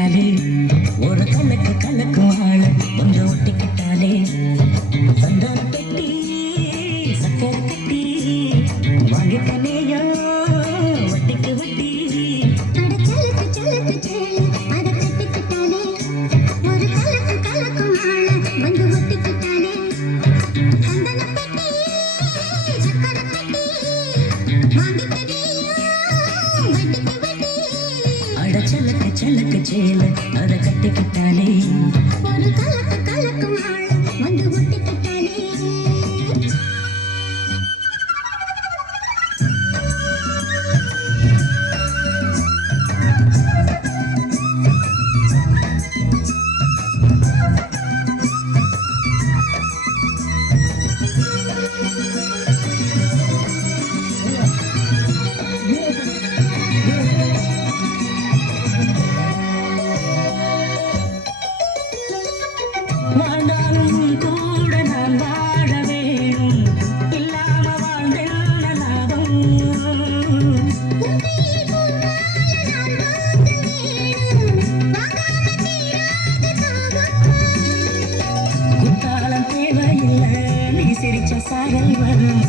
கட்டிக்கிட்டாலே ஒரு கலக்கு கலக்கும் ஆள வந்து ஒட்டிக்கிட்டாலே சந்தன பெட்டி சக்கரை கட்டி வாங்கிட்டனேயோ வட்டிக்கு வட்டி சலக்கு சலக்கு சேல அத கட்டிக்கிட்டாலே ஒரு கலக்கு கலக்கும் ஆள வந்து ஒட்டிக்கிட்டாலே வாழ்ந்தாலும் கூட நான் வாழ வேணும் இல்லாம வாழ்ந்தென்ன லாபம் குத்தாலம் தேவையில்லை நீ சிரிச்ச சாகல் வரும்